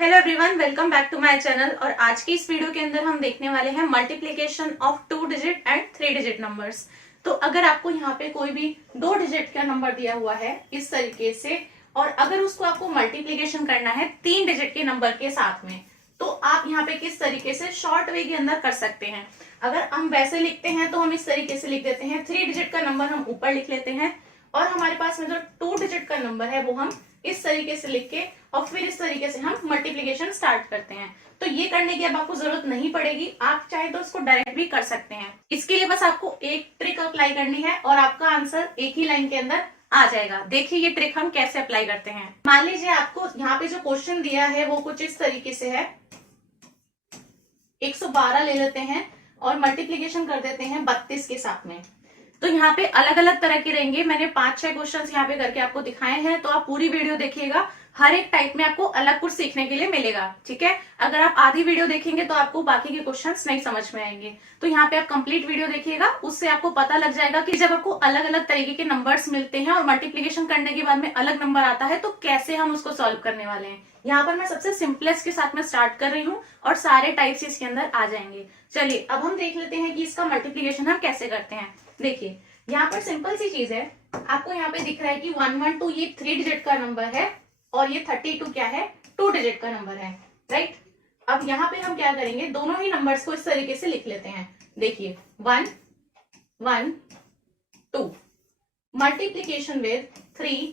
Hello everyone, welcome back to my channel. और आज की इस वीडियो के अंदर हम देखने वाले हैं multiplication of 2 digit and 3 digit numbers. तो अगर आपको यहाँ पे कोई भी 2 डिजिट का नंबर दिया हुआ है इस तरीके से, और अगर उसको आपको मल्टीप्लिकेशन करना है 3 डिजिट के नंबर के साथ में, तो आप यहाँ पे किस तरीके से शॉर्ट वे के अंदर कर सकते हैं। अगर हम वैसे लिखते हैं तो हम इस तरीके से लिख देते हैं, 3 डिजिट का नंबर हम ऊपर लिख लेते हैं और हमारे पास में जो 2 डिजिट का नंबर है वो हम इस तरीके से लिख के और फिर इस तरीके से हम मल्टीप्लिकेशन स्टार्ट करते हैं। तो ये करने की अब आपको जरूरत नहीं पड़ेगी, आप चाहे तो इसको डायरेक्ट भी कर सकते हैं। इसके लिए बस आपको एक ट्रिक अप्लाई करनी है और आपका आंसर एक ही लाइन के अंदर आ जाएगा। देखिए ये ट्रिक हम कैसे अप्लाई करते हैं। मान लीजिए आपको यहाँ पे जो क्वेश्चन दिया है वो कुछ इस तरीके से है, 112 ले लेते हैं और मल्टीप्लीकेशन कर देते हैं 32 के साथ में। तो यहाँ पे अलग अलग तरह के रहेंगे, मैंने 5-6 क्वेश्चन यहाँ पे करके आपको दिखाए हैं, तो आप पूरी वीडियो देखिएगा। हर एक टाइप में आपको अलग कुछ सीखने के लिए मिलेगा, ठीक है। अगर आप आधी वीडियो देखेंगे तो आपको बाकी के क्वेश्चंस नहीं समझ में आएंगे, तो यहाँ पे आप कंप्लीट वीडियो देखिएगा, उससे आपको पता लग जाएगा कि जब आपको अलग अलग तरीके के नंबर्स मिलते हैं और मल्टीप्लीकेशन करने के बाद में अलग नंबर आता है तो कैसे हम उसको सॉल्व करने वाले हैं। यहाँ पर मैं सबसे सिंपलेस्ट के साथ में स्टार्ट कर रही हूँ और सारे टाइप्स इसके अंदर आ जाएंगे। चलिए अब हम देख लेते हैं कि इसका मल्टीप्लीकेशन हम कैसे करते हैं। देखिए यहाँ पर सिंपल सी चीज है, आपको यहाँ पे दिख रहा है कि 112 ये 3 डिजिट का नंबर है और ये 32 क्या है, 2 डिजिट का नंबर है, राइट। अब यहाँ पे हम क्या करेंगे, दोनों ही नंबर्स को इस तरीके से लिख लेते हैं। देखिए 1 1 2 मल्टीप्लीकेशन विद 3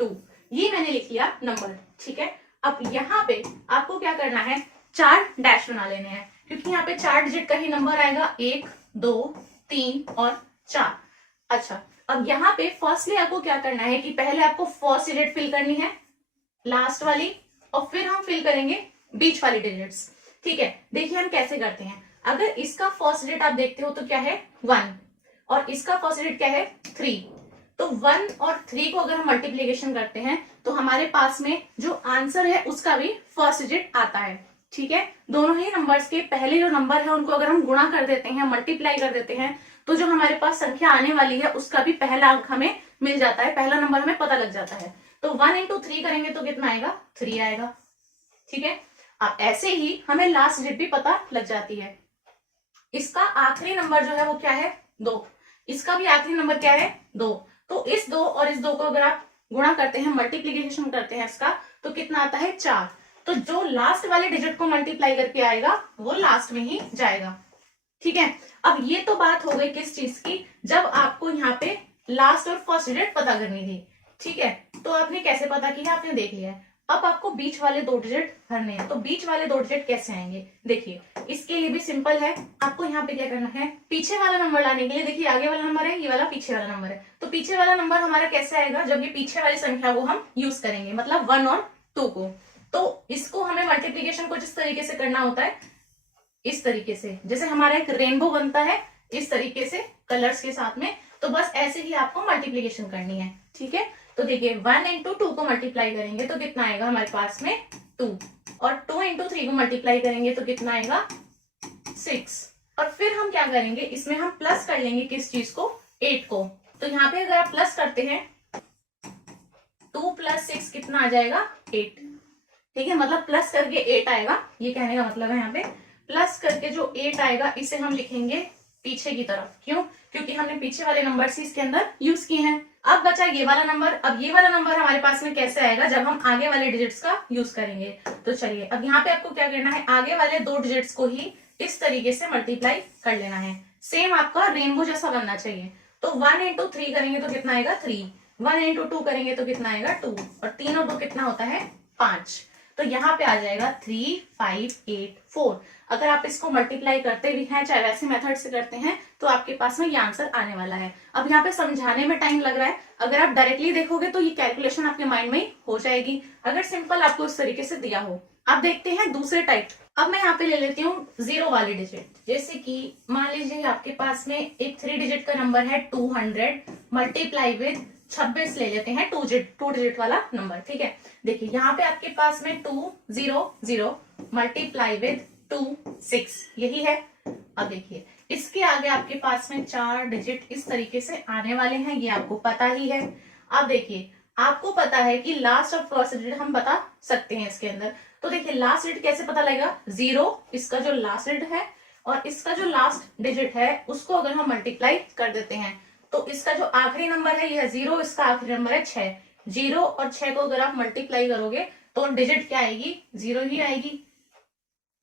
2, ये मैंने लिख लिया नंबर, ठीक है। अब यहाँ पे आपको क्या करना है, 4 डैश बना लेने हैं, क्योंकि यहाँ पे 4 डिजिट का ही नंबर आएगा, 1 2 3 और 4। अच्छा, अब यहाँ पे फर्स्टली आपको क्या करना है कि पहले आपको फर्स्ट डिजिट फिल करनी है, लास्ट वाली, और फिर हम फिल करेंगे बीच वाली डिजिट्स, ठीक है। देखिए हम कैसे करते हैं। अगर इसका फर्स्ट डिजिट आप देखते हो तो क्या है 1 और इसका फर्स्ट डिजिट क्या है 3, तो 1 और 3 को अगर हम मल्टीप्लीकेशन करते हैं तो हमारे पास में जो आंसर है उसका भी फर्स्ट डिजिट आता है, ठीक है। दोनों ही नंबर्स के पहले जो नंबर है उनको अगर हम गुणा कर देते हैं, मल्टीप्लाई कर देते हैं, तो जो हमारे पास संख्या आने वाली है उसका भी पहला अंक हमें मिल जाता है, पहला नंबर हमें पता लग जाता है। तो 1 इंटू 3 करेंगे तो कितना आएगा, 3 आएगा, ठीक है। अब ऐसे ही हमें लास्ट डिजिट भी पता लग जाती है। इसका आखिरी नंबर जो है वो क्या है, 2, इसका भी आखिरी नंबर क्या है 2, तो इस 2 और इस 2 को अगर आप गुणा करते हैं, मल्टीप्लीकेशन करते हैं इसका, तो कितना आता है 4। तो जो लास्ट वाले डिजिट को मल्टीप्लाई करके आएगा वो लास्ट में ही जाएगा, ठीक है। अब ये तो बात हो गई किस चीज की, जब आपको यहाँ पे लास्ट और फर्स्ट डिजिट पता करनी थी, ठीक है। तो आपने कैसे पता किया, आपने देख लिया है। अब आपको बीच वाले 2 डिजिट भरने हैं, तो बीच वाले 2 डिजिट कैसे आएंगे, देखिए इसके लिए भी सिंपल है। आपको यहाँ पे क्या करना है, पीछे वाला नंबर लाने के लिए, देखिए आगे वाला नंबर है, ये वाला पीछे वाला नंबर है, तो पीछे वाला नंबर हमारा कैसे आएगा, जब ये पीछे वाली संख्या को हम यूज करेंगे, मतलब 1 और 2 को। तो इसको हमें मल्टीप्लीकेशन को जिस तरीके से करना होता है, इस तरीके से, जैसे हमारा एक रेनबो बनता है इस तरीके से कलर्स के साथ में, तो बस ऐसे ही आपको मल्टीप्लीकेशन करनी है, ठीक है। तो देखिए 1 इंटू 2 को मल्टीप्लाई करेंगे तो कितना आएगा हमारे पास में 2, और 2 इंटू 3 को मल्टीप्लाई करेंगे तो कितना आएगा 6, और फिर हम क्या करेंगे, इसमें हम प्लस कर लेंगे किस चीज को, 8 को। तो यहाँ पे अगर आप प्लस करते हैं 2 + 6 कितना आ जाएगा 8, ठीक है, मतलब प्लस करके 8 आएगा, ये कहने का मतलब है यहाँ पे प्लस करके जो 8 आएगा इसे हम लिखेंगे पीछे की तरफ। क्यों, क्योंकि हमने पीछे वाले नंबर ही इसके अंदर यूज किए हैं। अब बचा ये वाला नंबर, अब ये वाला नंबर हमारे पास में कैसे आएगा, जब हम आगे वाले डिजिट्स का यूज करेंगे। तो चलिए अब यहाँ पे आपको क्या करना है, आगे वाले 2 डिजिट्स को ही इस तरीके से मल्टीप्लाई कर लेना है, सेम आपका रेनबो जैसा बनना चाहिए। तो 1 इंटू 3 करेंगे तो कितना आएगा 3, 1 इंटू 2 करेंगे तो कितना आएगा 2, और 3 और 2 कितना होता है 5। तो यहाँ पे आ जाएगा 3 5 8 4। अगर आप इसको मल्टीप्लाई करते भी हैं, चाहे वैसे मेथड से करते हैं, तो आपके पास में ये आंसर आने वाला है। अब यहाँ पे समझाने में टाइम लग रहा है, अगर आप डायरेक्टली देखोगे तो ये कैलकुलेशन आपके माइंड में हो जाएगी, अगर सिंपल आपको इस तरीके से दिया हो। अब देखते हैं दूसरे टाइप। अब मैं यहाँ पे ले लेती हूँ 0 वाली डिजिट, जैसे कि मान लीजिए आपके पास में एक 3 डिजिट का नंबर है 200 मल्टीप्लाई विद 26 ले लेते हैं, 2 डिजिट वाला नंबर, ठीक है। देखिए यहाँ पे आपके पास में 2 0 0 मल्टीप्लाई विद 2 6, यही है। अब देखिए इसके आगे आपके पास में 4 डिजिट इस तरीके से आने वाले हैं, ये आपको पता ही है। अब देखिए आपको पता है कि लास्ट और फर्स्ट डिजिट हम बता सकते हैं इसके अंदर। तो देखिए लास्ट डिजिट कैसे पता लगेगा, 0 इसका जो लास्ट डिजिट है और इसका जो लास्ट डिजिट है उसको अगर हम मल्टीप्लाई कर देते हैं तो इसका जो आखिरी नंबर है ये है 0, इसका आखिरी नंबर है 6। 0 और 6 को अगर आप मल्टीप्लाई करोगे तो डिजिट क्या आएगी, 0 ही आएगी।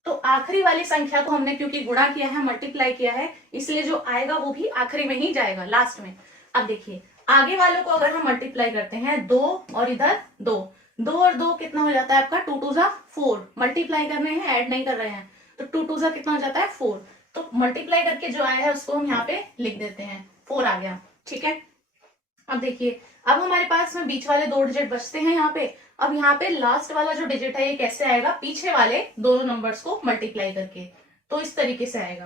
तो आखिरी वाली संख्या को हमने क्योंकि गुणा किया है, मल्टीप्लाई किया है, इसलिए जो आएगा वो भी आखिरी में ही जाएगा, लास्ट में। अब देखिए आगे वालों को अगर हम मल्टीप्लाई करते हैं 2 और इधर 2, 2 और 2 कितना हो जाता है आपका 2 2 जा 4। मल्टीप्लाई करने हैं, ऐड नहीं कर रहे हैं, तो 2 2 जा कितना हो जाता है 4। तो मल्टीप्लाई करके जो आया है उसको हम यहाँ पे लिख देते हैं, 4 आ गया। ठीक है, अब देखिए अब हमारे पास में बीच वाले 2 डिजिट बचते हैं यहाँ पे। अब यहाँ पे लास्ट वाला जो डिजिट है ये कैसे आएगा, पीछे वाले दोनों नंबर्स को मल्टीप्लाई करके। तो इस तरीके से आएगा,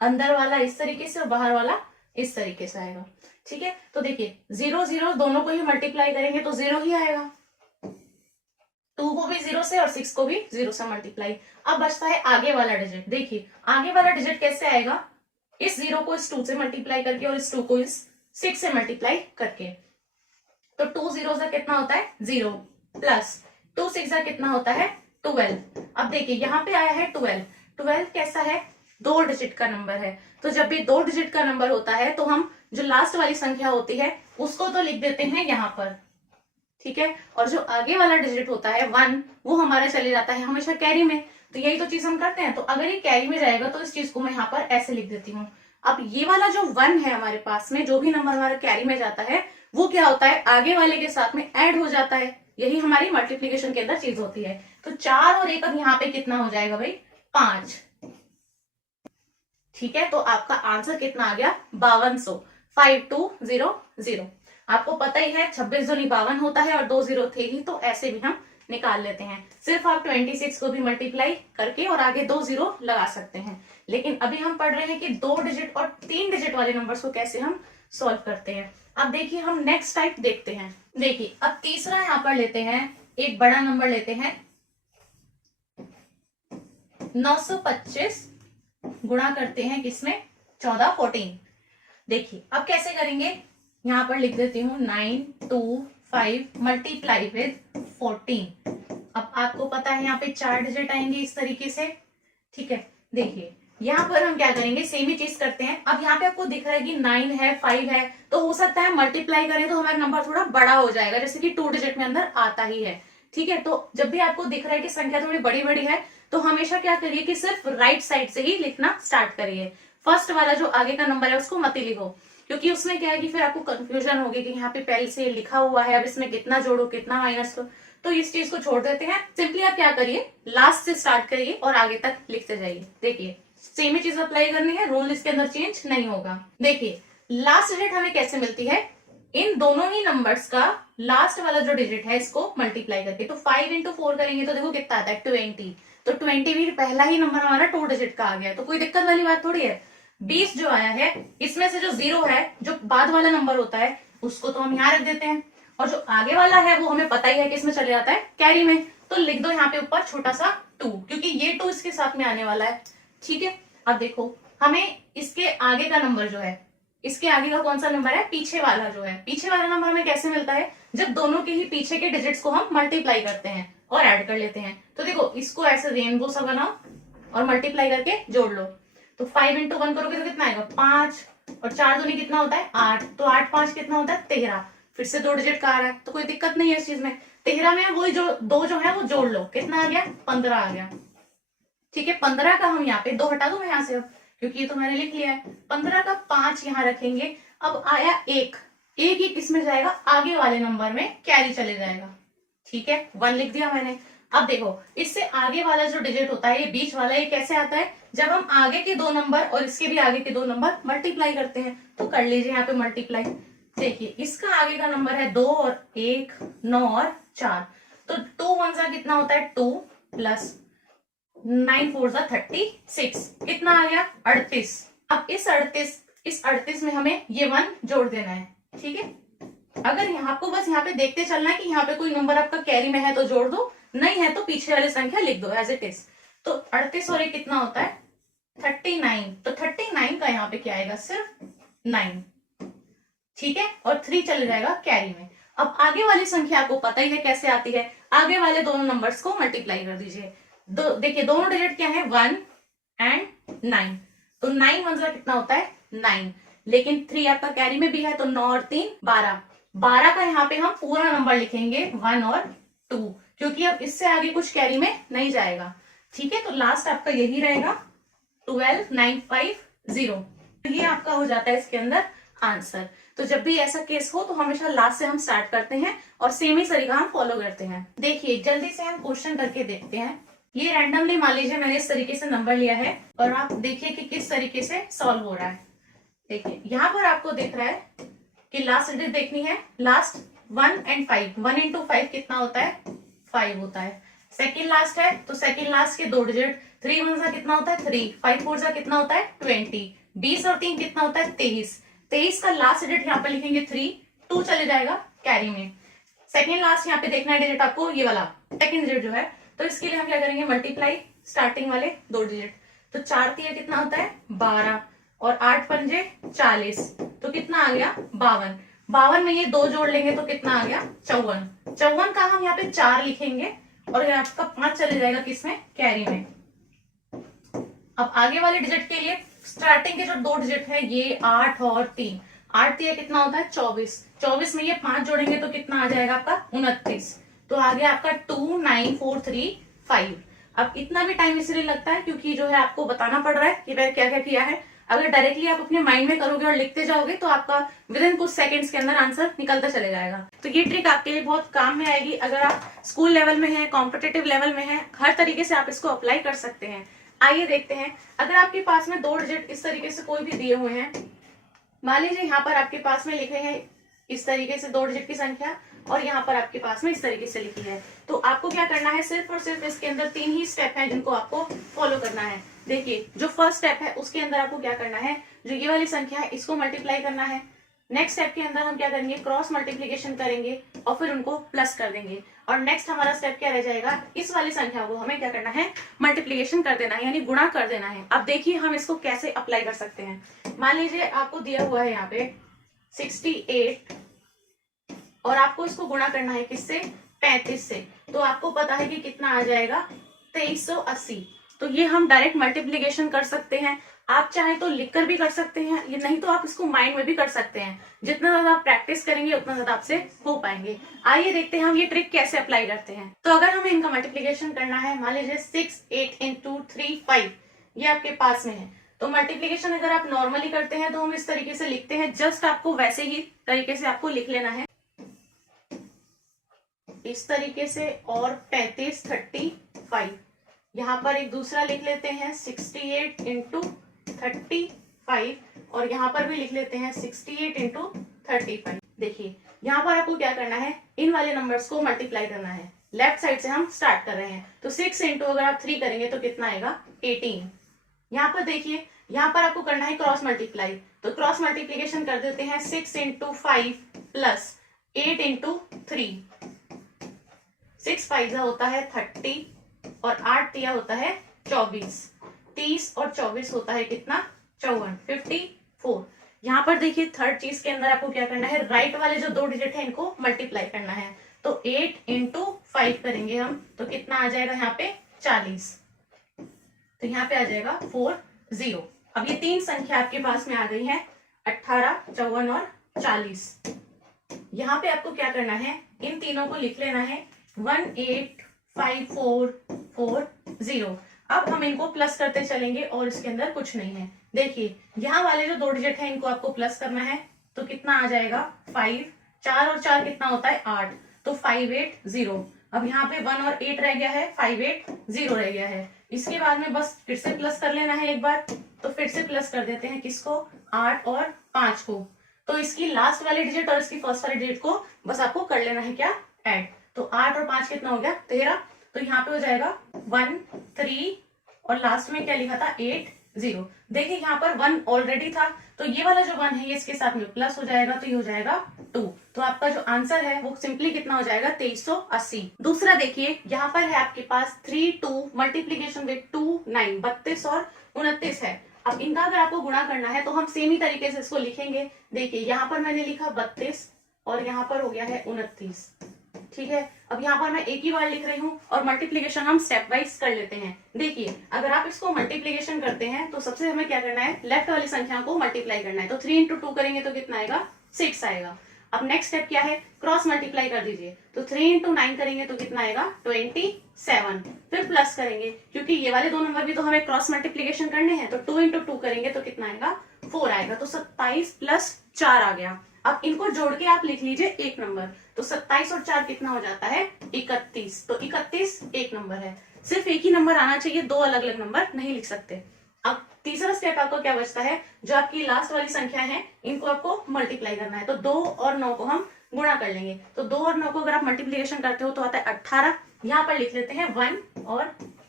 अंदर वाला इस तरीके से और बाहर वाला इस तरीके से आएगा। ठीक है, तो देखिए 0 0 दोनों को ही मल्टीप्लाई करेंगे तो 0 ही आएगा, 2 को भी 0 से और 6 को भी 0 से मल्टीप्लाई। अब बचता है आगे वाला डिजिट। देखिए आगे वाला डिजिट कैसे आएगा, इस 0 को इस 2 से मल्टीप्लाई करके और इस 2 को इस 6 से मल्टीप्लाई करके। तो 2 0 से कितना होता है 0 प्लस 2 6 से कितना होता है 12। अब देखिए यहाँ पे आया है 12। 12 कैसा है, 2 डिजिट का नंबर है। तो जब भी 2 डिजिट का नंबर होता है तो हम जो लास्ट वाली संख्या होती है उसको तो लिख देते हैं यहाँ पर। ठीक है, और जो आगे वाला डिजिट होता है 1 वो हमारा चले जाता है हमेशा कैरी में। तो यही तो चीज हम करते हैं। तो अगर ये कैरी में जाएगा तो इस चीज को मैं यहाँ पर ऐसे लिख देती हूँ। अब ये वाला जो 1 है हमारे पास में, जो भी नंबर हमारा कैरी में जाता है वो क्या होता है, आगे वाले के साथ में ऐड हो जाता है। यही हमारी मल्टीप्लीकेशन के अंदर चीज होती है। तो 4 और 1 अब यहाँ पे कितना हो जाएगा भाई, 5। ठीक है, तो आपका आंसर कितना आ गया 5200, 5200। आपको पता ही है 26 दूनी 52 होता है और 2 0 थे ही, तो ऐसे भी हम निकाल लेते हैं। सिर्फ आप 26 को भी मल्टीप्लाई करके और आगे 2 0 लगा सकते हैं। लेकिन अभी हम पढ़ रहे हैं कि 2 डिजिट और 3 डिजिट वाले नंबर्स को कैसे हम सॉल्व करते हैं। अब देखिए हम नेक्स्ट टाइप देखते हैं। देखिए अब तीसरा यहाँ पर लेते हैं, एक बड़ा नंबर लेते हैं 925 गुणा करते हैं किसमें, 14 14। देखिए अब कैसे करेंगे, यहां पर लिख देती हूँ 925 मल्टीप्लाई विद 14। अब आपको पता है यहाँ पे 4 डिजिट आएंगे इस तरीके से। ठीक है, देखिए यहाँ पर हम क्या करेंगे, सेम ही चीज करते हैं। अब यहाँ पे आपको दिख रहा है कि 9 है 5 है, तो हो सकता है मल्टीप्लाई करें तो हमारा नंबर थोड़ा बड़ा हो जाएगा, जैसे कि 2 डिजिट में अंदर आता ही है। ठीक है, तो जब भी आपको दिख रहा है कि संख्या थोड़ी बड़ी बड़ी है तो हमेशा क्या करिए कि सिर्फ राइट साइड से ही लिखना स्टार्ट करिए। फर्स्ट वाला जो आगे का नंबर है उसको मत ही लिखो, क्योंकि उसमें क्या है कि फिर आपको कंफ्यूजन होगी कि यहाँ पे पहले से लिखा हुआ है, अब इसमें कितना जोड़ो कितना माइनस करो। तो इस चीज को छोड़ देते हैं। सिंपली आप क्या करिए, लास्ट से स्टार्ट करिए और आगे तक लिखते जाइए। देखिए सेम ही चीज अप्लाई करनी है, रूल इसके अंदर चेंज नहीं होगा। देखिए लास्ट डिजिट हमें कैसे मिलती है, इन दोनों ही नंबर्स का लास्ट वाला जो डिजिट है इसको मल्टीप्लाई करके। तो 5 × 4 करेंगे तो देखो कितना आता है 20। तो 20 भी पहला ही नंबर हमारा 2 डिजिट का आ गया, तो कोई दिक्कत वाली बात थोड़ी है। 20 जो आया है इसमें से जो 0 है, जो बाद वाला नंबर होता है, उसको तो हम यहाँ रख देते हैं, और जो आगे वाला है वो हमें पता ही है कि इसमें चले जाता है कैरी में, तो लिख दो यहाँ पे ऊपर छोटा सा 2, क्योंकि ये 2 इसके साथ में आने वाला है। ठीक है, अब देखो हमें इसके आगे का नंबर जो है, इसके आगे का कौन सा नंबर है, पीछे वाला जो है, पीछे वाला नंबर हमें कैसे मिलता है, जब दोनों के ही पीछे के डिजिट्स को हम मल्टीप्लाई करते हैं और ऐड कर लेते हैं। तो देखो इसको ऐसे रेनबो सा बनाओ और मल्टीप्लाई करके जोड़ लो। तो 5 × 1 करोगे तो कितना आएगा 5, और 4 दूनी कितना होता है 8, तो 8 5 कितना होता है 13। फिर से 2 डिजिट का आ रहा है, तो कोई दिक्कत नहीं है इस चीज में। 13 में वही जो 2 जो है वो जोड़ लो, कितना आ गया 15 आ गया। ठीक है, 15 का हम यहाँ पे 2 हटा दूं मैं यहाँ से, अब क्योंकि ये तो मैंने लिख लिया है। 15 का 5 यहाँ रखेंगे। अब आया 1, 1 किसमें जाएगा, आगे वाले नंबर में कैरी चले जाएगा। ठीक है, 1 लिख दिया मैंने। अब देखो इससे आगे वाला जो डिजिट होता है, ये बीच वाला, ये कैसे आता है, जब हम आगे के 2 नंबर और इसके भी आगे के 2 नंबर मल्टीप्लाई करते हैं। तो कर लीजिए यहाँ पे मल्टीप्लाई। देखिए इसका आगे का नंबर है 2 और 1, 9 और 4, तो 2 1 सा कितना होता है 2 प्लस 9 4 सा 36, कितना आ गया 38। अब इस 38 में हमें ये 1 जोड़ देना है। ठीक है, अगर यहाँ आपको बस यहाँ पे देखते चलना है कि यहाँ पे कोई नंबर आपका कैरी में है तो जोड़ दो, नहीं है तो पीछे वाली संख्या लिख दो एज इट इज। तो 38 और 1 कितना होता है 39, तो 39 का यहाँ पे क्या आएगा सिर्फ 9। ठीक है, और 3 चले जाएगा कैरी में। अब आगे वाली संख्या आपको पता ही है कैसे आती है, आगे वाले दोनों नंबर्स को मल्टीप्लाई कर दीजिए। देखिए दोनों डिजिट क्या है, 1 एंड 9, तो 9 वन कितना होता है 9, लेकिन 3 आपका कैरी में भी है, तो 9 और 3 12, 12 का यहाँ पे हम पूरा नंबर लिखेंगे 1 और 2, क्योंकि अब इससे आगे कुछ कैरी में नहीं जाएगा। ठीक है, तो लास्ट आपका यही रहेगा 12950, ये आपका हो जाता है इसके अंदर आंसर। तो जब भी ऐसा केस हो तो हमेशा लास्ट से हम स्टार्ट करते हैं और सेम ही तरीका हम फॉलो करते हैं। देखिए जल्दी से हम क्वेश्चन करके देखते हैं। ये रैंडमली मान लीजिए मैंने इस तरीके से नंबर लिया है और आप देखिए कि किस तरीके से सॉल्व हो रहा है। देखिए यहाँ पर आपको दिख रहा है कि लास्ट डिजिट देखनी है, लास्ट 1 एंड 5, 1 इंटू 5 कितना होता है 5 होता है। सेकेंड लास्ट है तो सेकेंड लास्ट के दो डिजिट, 3 वन कितना होता है 3, 5 फोर कितना होता है 20, 20 और 3 कितना होता है 23, 23 का लास्ट डिजिट यहाँ पे लिखेंगे 3, 2 चले जाएगा कैरी में। सेकेंड लास्ट यहाँ पे देखना है डिजिट आपको, ये वाला सेकेंड डिजिट जो है, तो इसके लिए हम क्या करेंगे मल्टीप्लाई स्टार्टिंग वाले दो डिजिट, तो 4 3 कितना होता है 12 और 8 पंजे 40, तो कितना आ गया 52, 52 में ये 2 जोड़ लेंगे तो कितना आ गया 54, 54 का हम यहाँ पे 4 लिखेंगे और आपका 5 चले जाएगा किसमें कैरी में। अब आगे वाले डिजिट के लिए स्टार्टिंग के जो दो डिजिट है ये 8 और 3, 8 3 कितना होता है 24, 24 में ये 5 जोड़ेंगे तो कितना आ जाएगा आपका 29, तो आ गया आपका 2 9 4 3 5। अब इतना भी टाइम इसलिए लगता है क्योंकि जो है आपको बताना पड़ रहा है कि मैंने क्या क्या किया है। अगर डायरेक्टली आप अपने माइंड में करोगे और लिखते जाओगे तो आपका विद इन कुछ सेकंड्स के अंदर आंसर निकलता चले जाएगा। तो ये ट्रिक आपके लिए बहुत काम में आएगी। अगर आप स्कूल लेवल में है, कॉम्पिटेटिव लेवल में है, हर तरीके से आप इसको अप्लाई कर सकते हैं। आइए देखते हैं, अगर आपके पास में दो डिजिट इस तरीके से कोई भी दिए हुए हैं, मान लीजिए यहाँ पर आपके पास में लिखे हैं इस तरीके से दो डिजिट की संख्या और यहाँ पर आपके पास में इस तरीके से लिखी है, तो आपको क्या करना है, सिर्फ और सिर्फ इसके अंदर 3 ही स्टेप हैं जिनको आपको फॉलो करना है। देखिए जो फर्स्ट स्टेप है उसके अंदर आपको क्या करना है, जो ये वाली संख्या है इसको मल्टीप्लाई करना है। नेक्स्ट स्टेप के अंदर हम क्या करेंगे, क्रॉस मल्टीप्लीकेशन करेंगे और फिर उनको प्लस कर देंगे। और नेक्स्ट हमारा स्टेप क्या रह जाएगा, इस वाली संख्या को हमें क्या करना है, मल्टीप्लीकेशन कर देना है, यानी गुणा कर देना है। अब देखिए हम इसको कैसे अप्लाई कर सकते हैं। मान लीजिए आपको दिया हुआ है यहाँ पे 68 और आपको इसको गुणा करना है किससे, 35 से, तो आपको पता है कि कितना आ जाएगा 2380। तो ये हम डायरेक्ट मल्टीप्लीकेशन कर सकते हैं, आप चाहें तो लिखकर भी कर सकते हैं, ये नहीं तो आप इसको माइंड में भी कर सकते हैं। जितना ज्यादा आप प्रैक्टिस करेंगे उतना ज्यादा आपसे हो पाएंगे। आइए देखते हैं हम ये ट्रिक कैसे अप्लाई करते हैं। तो अगर हमें इनका मल्टीप्लीकेशन करना है, मान लीजिए 6 8 into 3 5 ये आपके पास में है, तो मल्टीप्लीकेशन अगर आप नॉर्मली करते हैं तो हम इस तरीके से लिखते हैं, जस्ट आपको वैसे ही तरीके से आपको लिख लेना है इस तरीके से। और 35 35 यहाँ पर एक दूसरा लिख लेते हैं 68 into 35 और यहाँ पर भी लिख लेते हैं 68 into 35। देखिए यहाँ पर आपको क्या करना है, इन वाले नंबर्स को मल्टीप्लाई करना है। लेफ्ट साइड से हम स्टार्ट कर रहे हैं, तो 6 इंटू अगर आप 3 करेंगे तो कितना आएगा 18। यहाँ पर देखिए यहाँ पर आपको करना है क्रॉस मल्टीप्लाई, तो क्रॉस मल्टीप्लीकेशन कर देते हैं 6 into 5 प्लस 8 into 3, 6 5 होता है 30 और 8 3 होता है 24, 30 और 24 होता है कितना 54, 54। यहाँ पर देखिए थर्ड चीज के अंदर आपको क्या करना है, राइट वाले जो दो डिजिट है इनको मल्टीप्लाई करना है, तो 8 into 5 करेंगे हम तो कितना आ जाएगा यहाँ पे 40, तो यहाँ पे आ जाएगा 40। अब ये तीन संख्या आपके पास में आ गई है 18 54 और 40। यहाँ पे आपको क्या करना है, इन तीनों को लिख लेना है 1854440। अब हम इनको प्लस करते चलेंगे और इसके अंदर कुछ नहीं है। देखिए यहाँ वाले जो दो डिजिट है इनको आपको प्लस करना है, तो कितना आ जाएगा 5, 4 और 4 कितना होता है 8, तो 580। अब यहाँ पे 1 और 8 रह गया है, 580 रह गया है। इसके बाद में बस फिर से प्लस कर लेना है एक बार, तो फिर से प्लस कर देते हैं किसको, 8 और 5 को। तो इसकी लास्ट वाले डिजिट और इसकी फर्स्ट वाले डिजिट को बस आपको कर लेना है क्या, ऐड। तो 8 और 5 कितना हो गया 13, तो यहाँ पे हो जाएगा 1 3 और लास्ट में क्या लिखा था 80। देखिए यहाँ पर 1 ऑलरेडी था, तो ये वाला जो 1 है ये इसके साथ में प्लस हो जाएगा, तो ये हो जाएगा 2। तो आपका जो आंसर है वो सिंपली कितना हो जाएगा 2380। दूसरा देखिए यहाँ पर है आपके पास 3 2 मल्टीप्लीकेशन विद 2 9, 32 और 29 है। अब इनका अगर आपको गुणा करना है तो हम सेम ही तरीके से इसको लिखेंगे। देखिए यहाँ पर मैंने लिखा 32 और यहाँ पर हो गया है 29। ठीक है, अब यहाँ पर मैं एक ही बार लिख रही हूँ और मल्टीप्लीकेशन हम स्टेप वाइज कर लेते हैं। देखिए अगर आप इसको मल्टीप्लीकेशन करते हैं तो सबसे हमें क्या करना है, लेफ्ट वाली संख्या को मल्टीप्लाई करना है। तो 3 इंटू 2 करेंगे तो कितना आएगा, 6 आएगा। अब नेक्स्ट स्टेप क्या है, क्रॉस मल्टीप्लाई कर दीजिए। तो 3 इंटू 9 करेंगे तो कितना आएगा, 27। फिर प्लस करेंगे क्योंकि ये वाले दो नंबर भी तो हमें क्रॉस मल्टीप्लीकेशन करने हैं। तो 2 इंटू 2 करेंगे तो कितना आएगा, 4 आएगा। तो 27 प्लस 4 आ गया। अब इनको जोड़ के आप लिख लीजिए एक नंबर। तो 27 और 4 कितना हो जाता है, 31। तो 31 एक नंबर है। सिर्फ एक ही नंबर आना चाहिए, दो अलग अलग नंबर नहीं लिख सकते। अब तीसरा स्टेप आपको क्या बचता है, जो आपकी लास्ट वाली संख्या है इनको आपको मल्टीप्लाई करना है। तो 2 और 9 को हम गुणा कर लेंगे। तो 2 और 9 को अगर आप मल्टीप्लीकेशन करते हो तो आता है 18। यहाँ पर लिख लेते हैं 1 और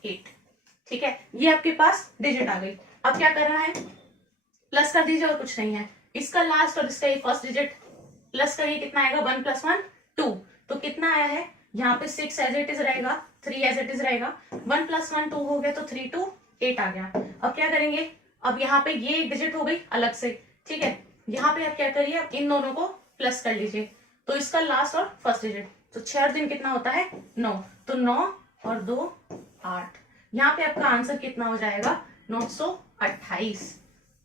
8। ठीक है, ये आपके पास डिजिट आ गई। अब क्या करना है, प्लस कर दीजिए और कुछ नहीं है। इसका लास्ट और इसका फर्स्ट डिजिट प्लस करिए, कितना आएगा, 1 + 1 2। तो कितना आया है, यहाँ पे 6 एज इट इज रहेगा, 3 एज इट इज रहेगा। 1 + 1 2 हो गया, तो 3 2 8 आ गया। अब क्या करेंगे, अब यहाँ पे ये एक डिजिट हो गई अलग से। ठीक है, यहाँ पे आप क्या करिए, अब इन दोनों को प्लस कर लीजिए। तो इसका लास्ट और फर्स्ट डिजिट, तो 6 और 3 कितना होता है, 9। तो 9 और 2 8। यहाँ पे आपका आंसर कितना हो जाएगा, 928।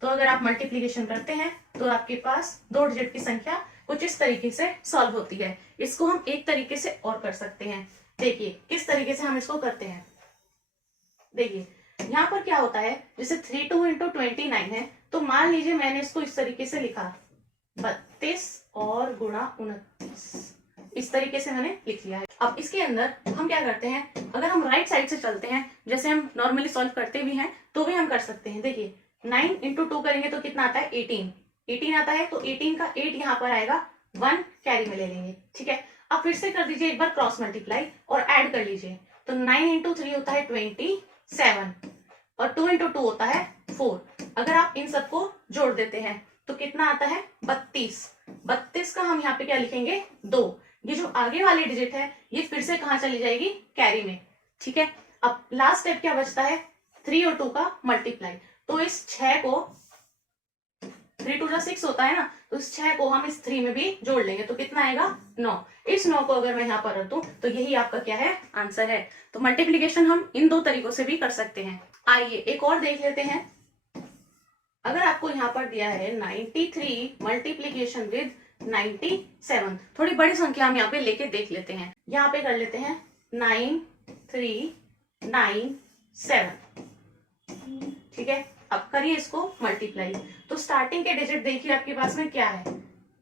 तो अगर आप मल्टीप्लीकेशन करते हैं तो आपके पास दो डिजिट की संख्या कुछ इस तरीके से सॉल्व होती है। इसको हम एक तरीके से और कर सकते हैं। देखिए किस तरीके से हम इसको करते हैं। देखिए यहाँ पर क्या होता है, जैसे 3 2 इंटू 29 है, तो मान लीजिए मैंने इसको इस तरीके से लिखा, 32 और गुणा 29, इस तरीके से मैंने लिख लिया है। अब इसके अंदर हम क्या करते हैं, अगर हम राइट साइड से चलते हैं, जैसे हम नॉर्मली सॉल्व करते भी हैं, तो भी हम कर सकते हैं। देखिए 9 इंटू 2 करेंगे तो कितना आता है, 18 आता है। तो 18 का 8 यहाँ पर आएगा, 1 कैरी में ले लेंगे। ठीक है, अब फिर से कर दीजिए एक बार क्रॉस मल्टीप्लाई और ऐड कर लीजिए। तो 9 इंटू 3 होता है 27 और 2 इंटू 2 होता है 4। अगर आप इन सबको जोड़ देते हैं तो कितना आता है, 32 का हम यहाँ पे क्या लिखेंगे, 2। ये जो आगे वाली डिजिट है ये फिर से कहाँ चली जाएगी, कैरी में। ठीक है, अब लास्ट स्टेप क्या बचता है, 3 और 2 का मल्टीप्लाई। तो इस 6 को, 3 2 6 होता है ना, तो इस 6 को हम इस 3 में भी जोड़ लेंगे। तो कितना आएगा, 9। इस 9 को अगर मैं यहाँ पर रख दूं तो यही आपका क्या है, आंसर है। तो मल्टीप्लीकेशन हम इन दो तरीकों से भी कर सकते हैं। आइए एक और देख लेते हैं। अगर आपको यहाँ पर दिया है 93 मल्टीप्लीकेशन विद 97, थोड़ी बड़ी संख्या हम यहाँ पे लेके देख लेते हैं। यहाँ पे कर लेते हैं 9 3 9 7। ठीक है, अब करिए इसको मल्टीप्लाई। तो स्टार्टिंग के डिजिट देखिए आपके पास में क्या है,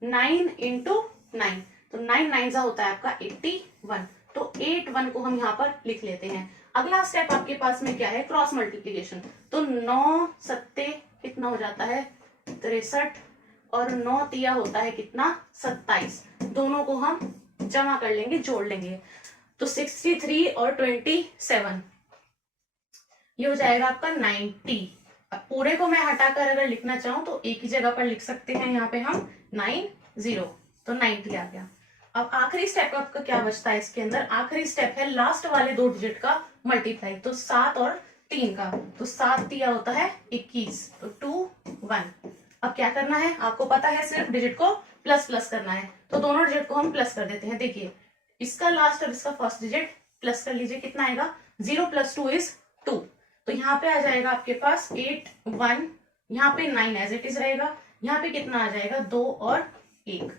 9 इंटू 9। तो 9 9 होता है आपका 81। तो 81 को हम यहाँ पर लिख लेते हैं। अगला स्टेप आपके पास में क्या है, क्रॉस मल्टीप्लीकेशन। तो 9 7 कितना हो जाता है, 63 और 9 तिया होता है कितना, 27। दोनों को हम जमा कर लेंगे, जोड़ लेंगे। तो 63 और 27 ये हो जाएगा आपका 90। अब पूरे को मैं हटाकर अगर लिखना चाहूं तो एक ही जगह पर लिख सकते हैं, यहाँ पे हम 90। तो 90 आ गया। अब आखिरी स्टेप आपका क्या बचता है इसके अंदर, आखिरी स्टेप है लास्ट वाले दो डिजिट का मल्टीप्लाई। तो 7 और 3 का, तो 7 दिया होता है 21। तो 2 1। अब क्या करना है, आपको पता है सिर्फ डिजिट को प्लस प्लस करना है। तो दोनों डिजिट को हम प्लस कर देते हैं। देखिए इसका लास्ट और इसका फर्स्ट डिजिट प्लस कर लीजिए, कितना आएगा, 0 + 2 = 2। तो यहाँ पे आ जाएगा आपके पास 8 1, यहाँ पे 9 एज इट इज रहेगा, यहाँ पे कितना आ जाएगा, 2 और 1।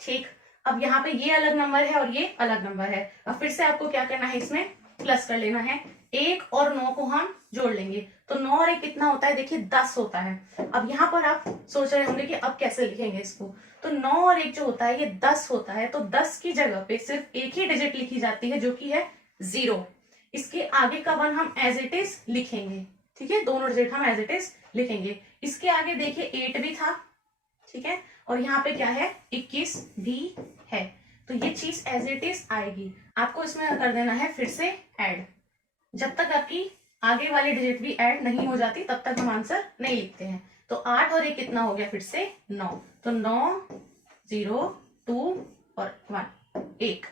ठीक, अब यहाँ पे ये अलग नंबर है और ये अलग नंबर है। अब फिर से आपको क्या करना है, इसमें प्लस कर लेना है। 1 और 9 को हम जोड़ लेंगे। तो 9 और 1 कितना होता है, देखिए 10 होता है। अब यहाँ पर आप सोच रहे होंगे कि अब कैसे लिखेंगे इसको। तो 9 और 1 जो होता है ये 10 होता है। तो 10 की जगह पे सिर्फ एक ही डिजिट लिखी जाती है जो कि है 0। इसके आगे का 1 हम एज इट इज लिखेंगे। ठीक है, दोनों डिजिट हम एज इट इज लिखेंगे। इसके आगे देखिए 8 भी था, ठीक है, और यहाँ पे क्या है, 21 भी है। तो ये चीज एज इट इज आएगी। आपको इसमें कर देना है फिर से ऐड। जब तक आपकी आगे वाली डिजिट भी ऐड नहीं हो जाती तब तक हम आंसर नहीं लिखते हैं। तो 8 और 1 कितना हो गया, फिर से 9। तो 9 0 2 और 1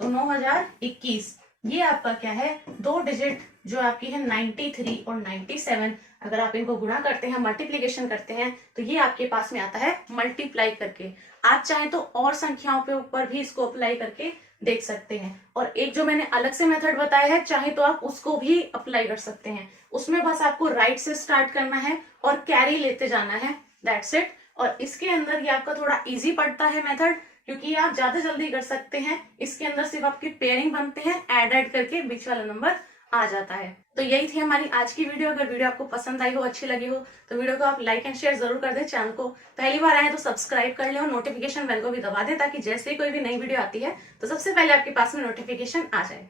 तो 9021। ये आपका क्या है, दो डिजिट जो आपकी है 93 और 97, अगर आप इनको गुणा करते हैं, मल्टीप्लीकेशन करते हैं, तो ये आपके पास में आता है मल्टीप्लाई करके। आप चाहें तो और संख्याओं पे ऊपर भी इसको अप्लाई करके देख सकते हैं। और एक जो मैंने अलग से मेथड बताया है, चाहे तो आप उसको भी अप्लाई कर सकते हैं। उसमें बस आपको राइट से स्टार्ट करना है और कैरी लेते जाना है, दैट्स इट। और इसके अंदर ये आपका थोड़ा इजी पड़ता है मेथड, क्योंकि आप ज्यादा जल्दी कर सकते हैं। इसके अंदर सिर्फ आपके पेयरिंग बनते हैं, ऐड करके बीच वाला नंबर आ जाता है। तो यही थी हमारी आज की वीडियो। अगर वीडियो आपको पसंद आई हो, अच्छी लगी हो, तो वीडियो को आप लाइक एंड शेयर जरूर कर दें। चैनल को पहली बार आए तो सब्सक्राइब कर ले और नोटिफिकेशन बेल को भी दबा दें, ताकि जैसे ही कोई भी नई वीडियो आती है तो सबसे पहले आपके पास में नोटिफिकेशन आ जाए।